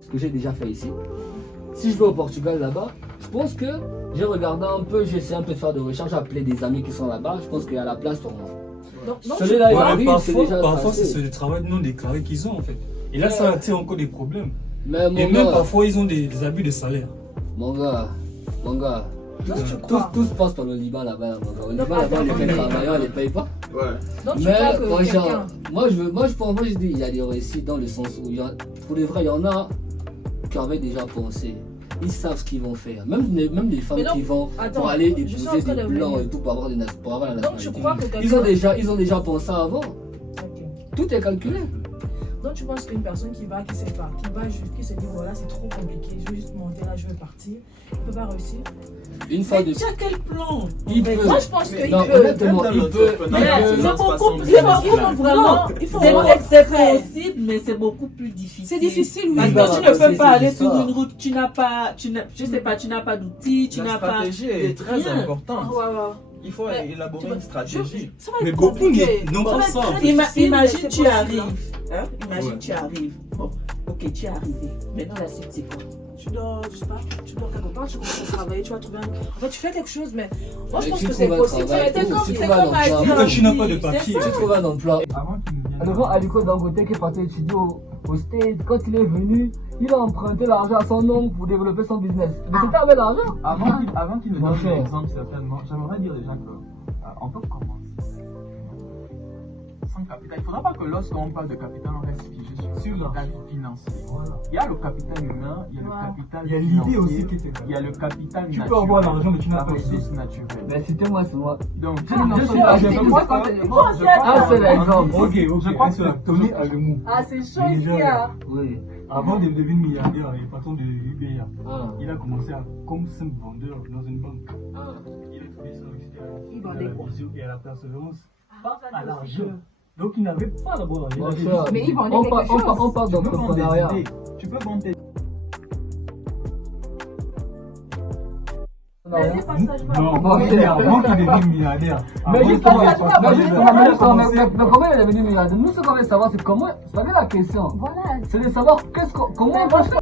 Ce que j'ai déjà fait ici. Si je vais au Portugal là-bas, je pense que j'ai regardé un peu, j'ai essayé un peu de faire de recherche, appeler des amis qui sont là-bas. Je pense qu'il y a la place pour moi. Donc, Celui-là, il Ouais, arrive, c'est déjà parfois c'est passé. le travail non déclaré qu'ils ont en fait. Et là, ça attire encore des problèmes. Mais mon Et gars, même parfois, ils ont des abus de salaire. mon gars, donc tu crois. Tout se passe par le Liban là-bas, mon gars. Au Liban là-bas, on les fait mais- travailler, on les paye pas. Ouais. Donc tu Mais crois que moi, quelqu'un... je dis il y a des récits dans le sens où pour les vrais, il y en a qui avaient déjà pensé. Ils savent ce qu'ils vont faire. Même les femmes Mais donc, qui vont attends, pour aller je suis en épouser train des de blancs venir. et tout pour avoir la Donc tu nationalité. crois que quelqu'un... Ils ont déjà pensé avant. Ok. Tout est calculé. Donc tu penses qu'une personne qui sait pas, qui se dit voilà c'est trop compliqué, je veux juste monter là, je veux partir, il peut pas réussir. Une fois Mais de tu as quel plan? il peut. Moi je pense qu'il Non, peut. honnêtement, Même il dans peut. l'entrepreneuriat, il peut- c'est ça se beaucoup passe en plus- business. il faut vraiment, il faut c'est exprès. possible, mais c'est beaucoup plus difficile. C'est difficile, oui. Parce Il va que tu ne raconter peux pas ses aller sur histoires. une route, je sais pas, tu n'as pas d'outils, tu La n'as pas. stratégie est très rien. importante. Ouais, ouais. Il faut Mais élaborer tu une vois, stratégie. Ça va Mais être beaucoup compliqué. n'ont Ça pas va ça, être en très fait. difficile, mais Imagine c'est tu possible, arrives. hein. Hein? Imagine Ouais. tu arrives. Bon, ok, tu es arrivé. Maintenant la suite c'est quoi? Tu dors, je sais pas, tu dors quelque part, tu commences à travailler, tu vas trouver un... En fait, tu fais quelque chose, mais moi je Mais pense tu que c'est trouves un possible. travail, C'est tu comme trouves c'est un comme emploi. à Vu dire, que tu n'as pas de c'est papier. ça. Tu trouves un emploi. Avant qu'il ne vienne. Le grand Aliko Dangote qui est parti étudier au States, quand il est venu, il a emprunté l'argent à son oncle pour développer son business. Mais c'était avec l'argent. Avant qu'il ne Mon donne cher. l'exemple, certainement, j'aimerais dire déjà que on peut commencer sans capital. Il ne faudra pas que lorsqu'on parle de capital, on reste figé sur le capital financier. Il y a le capital humain, il y a le capital Il y a financier, l'idée aussi qui était là. il y a le capital Tu naturel, peux avoir l'argent, mais tu n'as la pas l'idée. ressource naturelle. Mais c'était moi, c'est moi. Donc, Je suis là, j'ai fait moi quand Ah, c'est l'exemple. Ok, Je crois que c'est Tony Alemou. Ah, c'est chaud Déjà, ici, hein. Oui. Avant de devenir milliardaire et patron de UBA, Ah. il a commencé comme simple vendeur dans une banque. Ah. Il a trouvé ça aussi Il à vendait la quoi? vision et à la persévérance, Pas à l'argent. Donc il n'avait pas d'abord. Il Mon avait cher, Mais il vendait on quelque parle chose. on parle tu peux vendre d'entrepreneuriat. des idées. Tu peux vendre tes Mais c'est pas ça, je vois. Non, Non, mais avant qu'il devienne milliardaire. Mais avant justement, qu'il mais devienne justement, milliardaire, mais comment il est devenu milliardaire? Nous, ce qu'on veut savoir, c'est comment. C'est pas bien la question. Voilà. C'est de savoir comment on peut faire.